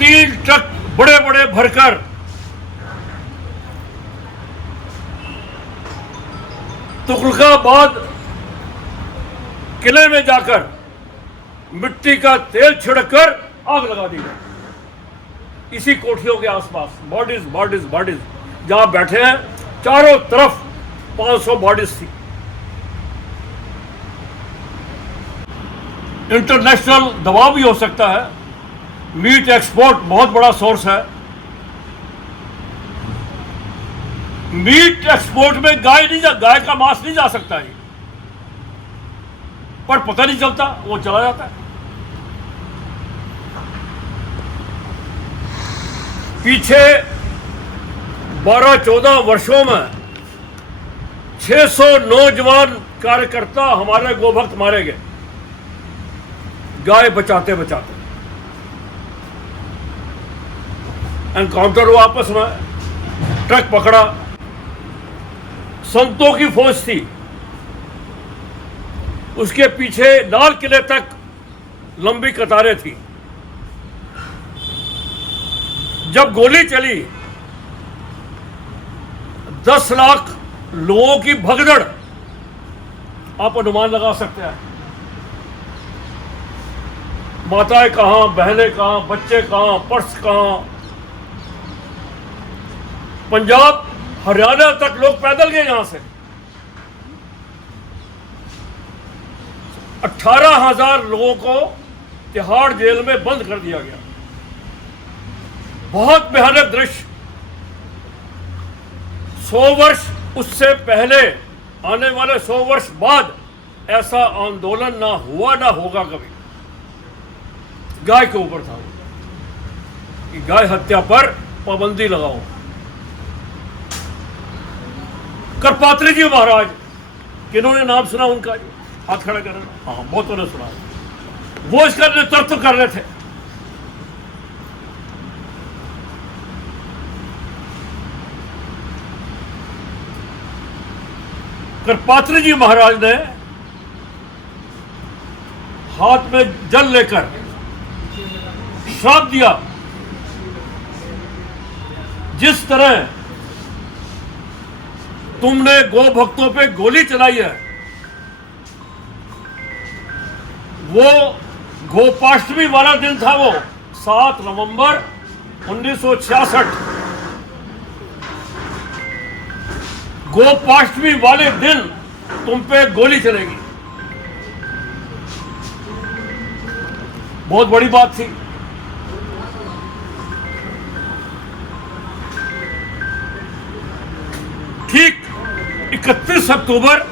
3 truck बड़े बड़े भरकर तुगलकाबाद किले में जाकर मिट्टी का तेल छिड़ककर आग लगा दी गई। इसी कोठियों के आसपास बॉडीज बॉडीज बॉडीज जहां बैठे हैं, चारों तरफ 500 बॉडीज थी। इंटरनेशनल दबाव भी हो सकता है। मीट एक्सपोर्ट बहुत बड़ा सोर्स है। मीट एक्सपोर्ट में गाय का मांस नहीं जा सकता है, पर पता नहीं चलता, वो चला जाता है। पीछे 12-14 वर्षों में 600 नौजवान कार्यकर्ता हमारे गोभक्त मारे गए, गाय बचाते बचाते। एनकाउंटर हुआ आपस में, ट्रक पकड़ा। संतों की फौज थी, उसके पीछे लाल किले तक लंबी कतारें थी। जब गोली चली, 10 लाख लोगों की भगदड़ आप अनुमान लगा सकते हैं। माताएं कहां, बहनें कहां, बच्चे कहां, पर्स कहां। पंजाब हरियाणा तक लोग पैदल गए यहां से। 18,000 लोगों को तिहाड़ जेल में बंद कर दिया गया। बहुत भयानक दृश्य। 100 वर्ष उससे पहले, आने वाले 100 वर्ष बाद ऐसा आंदोलन ना हुआ ना होगा कभी। गाय के ऊपर था कि गाय हत्या पर पाबंदी लगाओ। करपात्री जी महाराज, किन्होंने नाम सुना उनका? हाथ खड़ा कर रहे? हाँ, बहुतों ने सुना। वो इसका नेतृत्व कर रहे थे। करपात्री जी महाराज ने हाथ में जल लेकर श्राप दिया, जिस तरह तुमने गो भक्तों पे गोली चलाई है, वो गोपाष्टमी वाला दिन था। वो 7 नवंबर 1966, गोपाष्टमी वाले दिन तुम पे गोली चलेगी। बहुत बड़ी बात थी। ठीक 31 अक्टूबर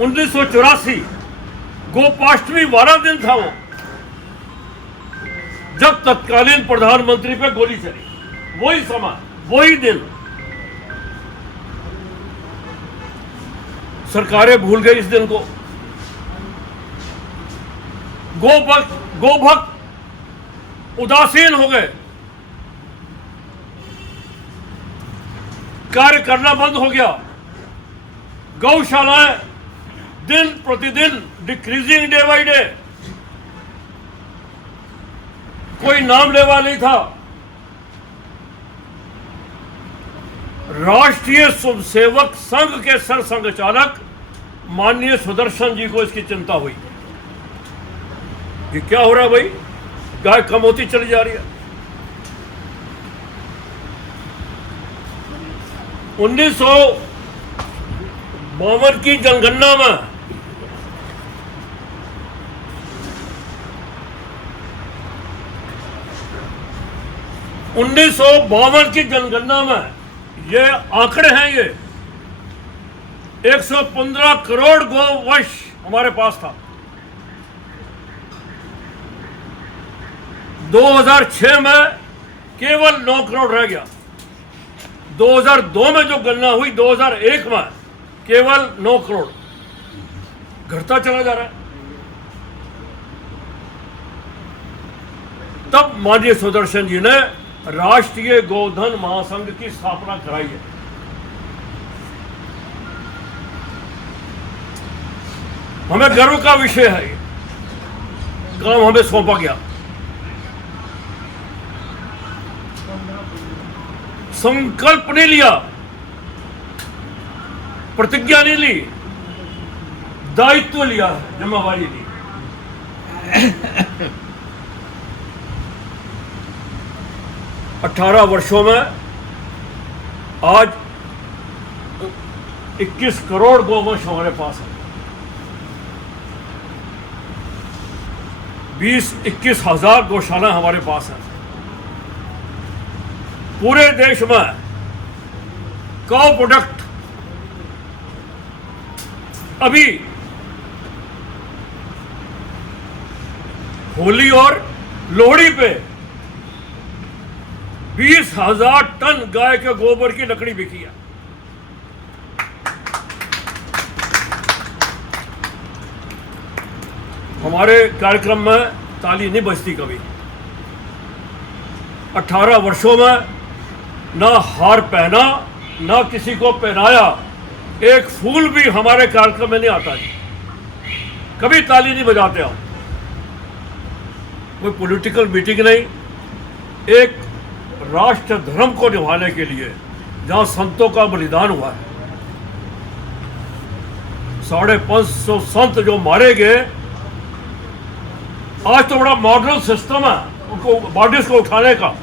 1984 गोपाष्टमी वाला दिन था वो, जब तत्कालीन प्रधानमंत्री पे गोली चली। वही समय, वही दिन। सरकारें भूल गई इस दिन को। गोभक्त उदासीन हो गए, कार्य करना बंद हो गया। गौशालाएं दिन प्रतिदिन डिक्रीजिंग डे बाई डे। कोई नाम लेवा नहीं था। राष्ट्रीय स्वयंसेवक संघ के सरसंघचालक माननीय सुदर्शन जी को इसकी चिंता हुई कि क्या हो रहा है भाई, गाय कम होती चली जा रही है। 1952 की जनगणना में ये आंकड़े हैं, ये 115 करोड़ गोवंश हमारे पास था। 2006 में केवल 9 करोड़ रह गया। 2002 में जो गणना हुई, 2001 में केवल 9 करोड़। घटता चला जा रहा है। तब माननीय सुदर्शन जी ने राष्ट्रीय गोधन महासंघ की स्थापना कराई है। हमें गर्व का विषय है, ये काम हमें सौंपा गया। संकल्प नहीं लिया, प्रतिज्ञा नहीं ली, दायित्व लिया, जिम्मेवारी ली। 18 वर्षों में आज 21 करोड़ गौवंश हमारे पास है। 20-21 हजार गौशाला हमारे पास है। पूरे देश में काउ प्रोडक्ट अभी होली और लोहड़ी पे 20,000 टन गाय के गोबर की लकड़ी बिकी है। हमारे कार्यक्रम में ताली नहीं बजती कभी। 18 वर्षों में ना हार पहना, ना किसी को पहनाया, एक फूल भी हमारे कार्यक्रम में नहीं आता जी। कभी ताली नहीं बजाते हम। कोई पॉलिटिकल मीटिंग नहीं, एक राष्ट्र धर्म को निभाने के लिए जहां संतों का बलिदान हुआ है। 550 संत जो मारे गए, आज तो बड़ा मॉडर्न सिस्टम है उनको बॉडीज को उठाने का।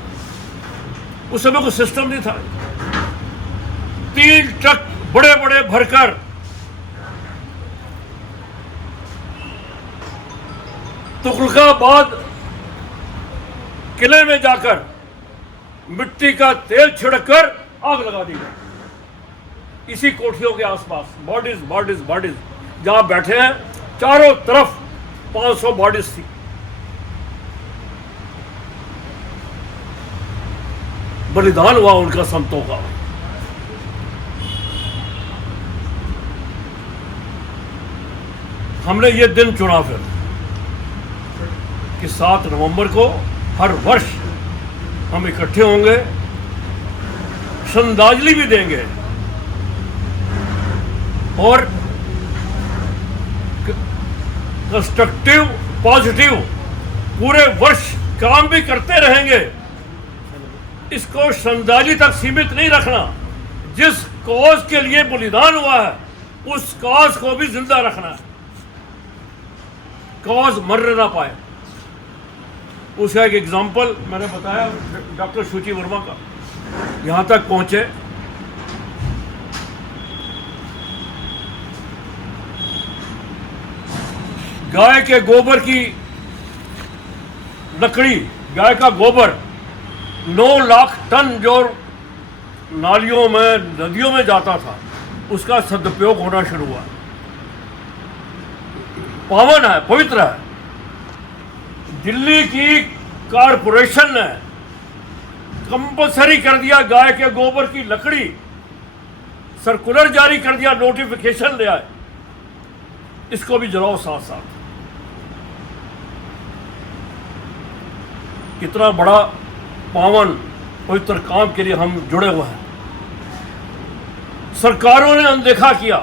उस समय कोई सिस्टम नहीं था। 3 ट्रक बड़े बड़े भरकर तुगलकाबाद किले में जाकर मिट्टी का तेल छिड़ककर आग लगा दी गई। इसी कोठियों के आसपास बॉडीज बॉडीज बॉडीज जहां बैठे हैं, चारों तरफ 500 बॉडीज थी। बलिदान हुआ उनका, संतों का। हमने ये दिन चुना फिर कि 7 नवंबर को हर वर्ष हम इकट्ठे होंगे, श्रद्धांजलि भी देंगे और कंस्ट्रक्टिव पॉजिटिव पूरे वर्ष काम भी करते रहेंगे। इसको श्रद्धांजलि तक सीमित नहीं रखना। जिस कॉज के लिए बलिदान हुआ है उस कॉज को भी जिंदा रखना है, कॉज मर ना पाए। उसका एक एग्जाम्पल मैंने बताया डॉक्टर शुचि वर्मा का। यहां तक पहुंचे, गाय के गोबर की लकड़ी, गाय का गोबर 9 लाख टन जो नालियों में, नदियों में जाता था, उसका सदुपयोग होना शुरू हुआ। पावन है, पवित्र है। दिल्ली की कारपोरेशन ने कंपलसरी कर दिया गाय के गोबर की लकड़ी, सर्कुलर जारी कर दिया, नोटिफिकेशन ले आए, इसको भी जलाओ साथ साथ। कितना बड़ा पावन पवित्र काम के लिए हम जुड़े हुए हैं। सरकारों ने अनदेखा किया।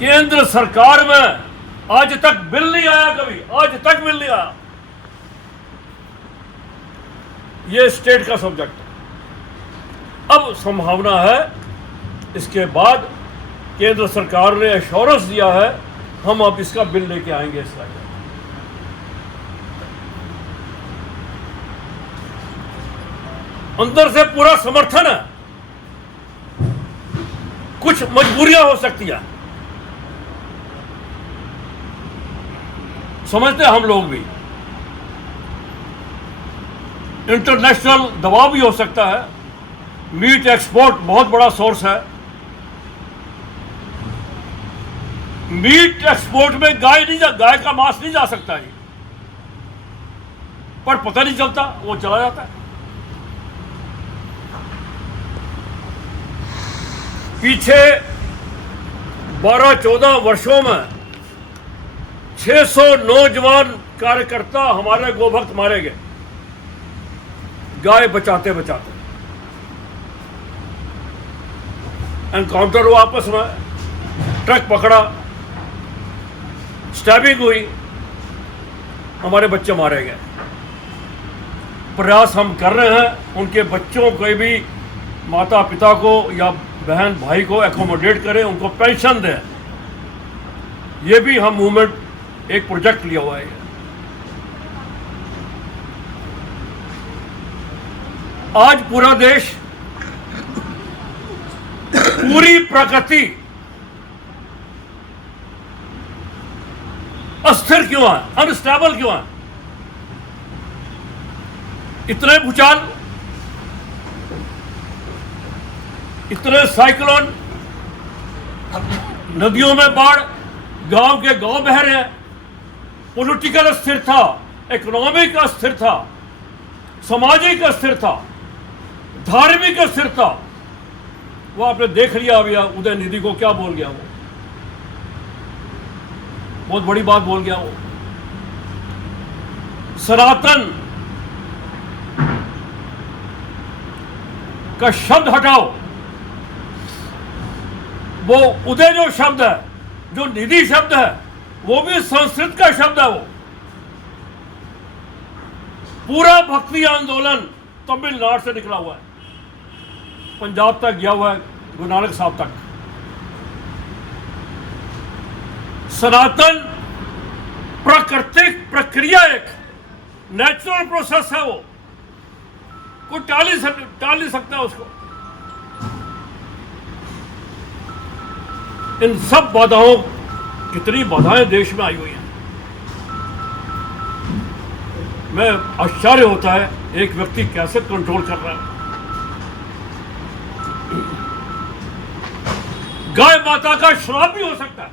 केंद्र सरकार में आज तक बिल नहीं आया, कभी आज तक बिल नहीं आया। ये स्टेट का सब्जेक्ट है। अब संभावना है इसके बाद केंद्र सरकार ने एश्योरेंस दिया है, हम अब इसका बिल लेके आएंगे। इसका अंदर से पूरा समर्थन है। कुछ मजबूरियां हो सकती है, समझते हैं हम लोग भी। इंटरनेशनल दबाव भी हो सकता है। मीट एक्सपोर्ट बहुत बड़ा सोर्स है। मीट एक्सपोर्ट में गाय का मांस नहीं जा सकता है, पर पता नहीं चलता, वो चला जाता है। पीछे 12-14 वर्षों में 600 नौजवान कार्यकर्ता हमारे गोभक्त मारे गए, गाय बचाते बचाते। एनकाउंटर हुआ आपस में, ट्रक पकड़ा, स्टैबिंग हुई, हमारे बच्चे मारे गए। प्रयास हम कर रहे हैं, उनके बच्चों को भी, माता पिता को या बहन भाई को एकोमोडेट करें, उनको पेंशन दें। ये भी हम मूवमेंट एक प्रोजेक्ट लिया हुआ है। आज पूरा देश, पूरी प्रकृति अस्थिर क्यों है, अनस्टेबल क्यों है? इतने भूचाल, इतने साइक्लोन, नदियों में बाढ़, गांव के गांव बह रहे हैं, पॉलिटिकल अस्थिरता, इकोनॉमिक अस्थिरता, सामाजिक अस्थिरता, धार्मिक अस्थिरता। वो आपने देख लिया अभी उदय निधि को क्या बोल गया, वो बहुत बड़ी बात बोल गया। वो सनातन का शब्द हटाओ, वो उदय जो शब्द है, जो निधि शब्द है, वो भी संस्कृत का शब्द है। वो पूरा भक्ति आंदोलन तमिलनाडु से निकला हुआ है, पंजाब तक गया हुआ है, गुरु नानक साहब तक। सनातन प्राकृतिक प्रक्रिया, एक नेचुरल प्रोसेस है, वो कोई टाल नहीं सकता उसको। इन सब बाधाओं, कितनी बाधाएं देश में आई हुई हैं, मैं आश्चर्य होता है एक व्यक्ति कैसे कंट्रोल कर रहा है। गाय माता का श्राप भी हो सकता है,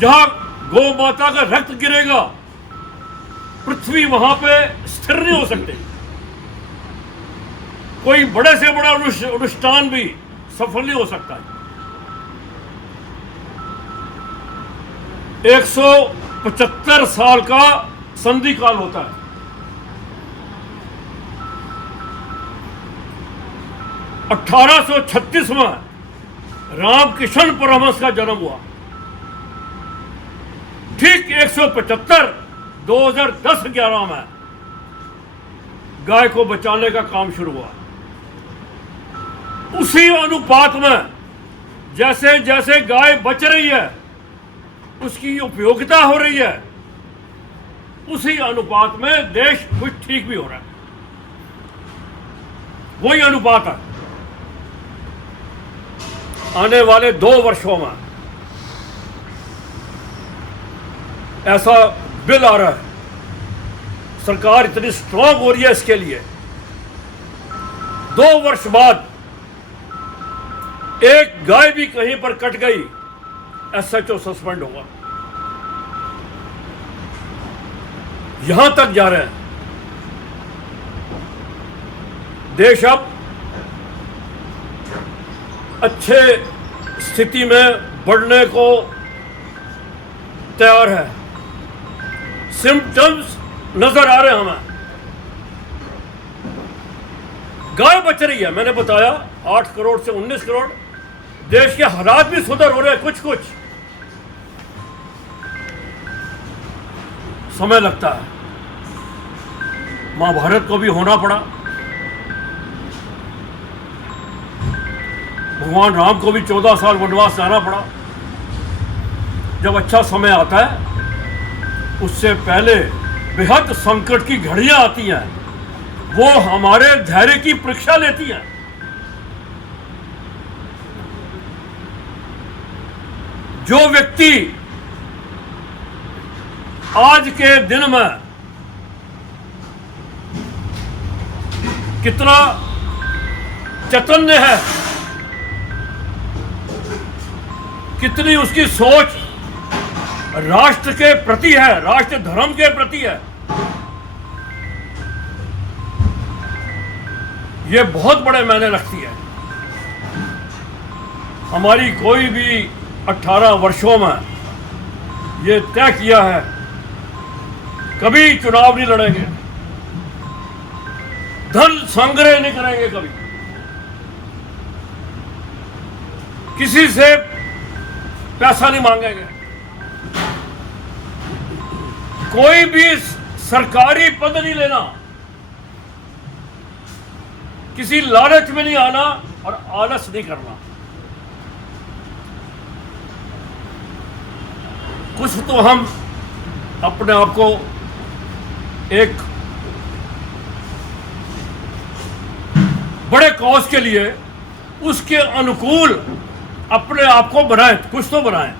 जहां गौ माता का रक्त गिरेगा, पृथ्वी वहां पे स्थिर नहीं हो सकती। कोई बड़े से बड़ा अनुष्ठान भी सफल नहीं हो सकता है। 175 साल का संधि काल होता है। 1836 में रामकृष्ण परमहंस का जन्म हुआ। ठीक 175 2010-11 में गाय को बचाने का काम शुरू हुआ। उसी अनुपात में जैसे जैसे गाय बच रही है, उसकी उपयोगिता हो रही है, उसी अनुपात में देश कुछ ठीक भी हो रहा है। वही अनुपात है। आने वाले 2 वर्षों में ऐसा बिल आ रहा है, सरकार इतनी स्ट्रांग हो रही है इसके लिए। 2 वर्ष बाद एक गाय भी कहीं पर कट गई, एसएचओ सस्पेंड होगा। यहां तक जा रहे हैं। देश अब अच्छे स्थिति में बढ़ने को तैयार है। सिम्पटम्स नजर आ रहे हैं हमें। गाय बच रही है, मैंने बताया 8 करोड़ से 19 करोड़। देश के हालात भी सुधर हो रहे हैं, कुछ कुछ समय लगता है। महाभारत को भी होना पड़ा, भगवान राम को भी 14 साल वनवास जाना पड़ा। जब अच्छा समय आता है, उससे पहले बेहद संकट की घड़ियां आती हैं, वो हमारे धैर्य की परीक्षा लेती हैं। जो व्यक्ति आज के दिन में कितना चैतन्य है, कितनी उसकी सोच राष्ट्र के प्रति है, राष्ट्र धर्म के प्रति है, ये बहुत बड़े मायने रखती है। हमारी कोई भी 18 वर्षों में ये तय किया है, कभी चुनाव नहीं लड़ेंगे, धन संग्रह नहीं करेंगे, कभी किसी से पैसा नहीं मांगेंगे, कोई भी सरकारी पद नहीं लेना, किसी लालच में नहीं आना और आलस नहीं करना। कुछ तो हम अपने आप को एक बड़े कॉज के लिए उसके अनुकूल अपने आप को बनाएं, कुछ तो बनाएं।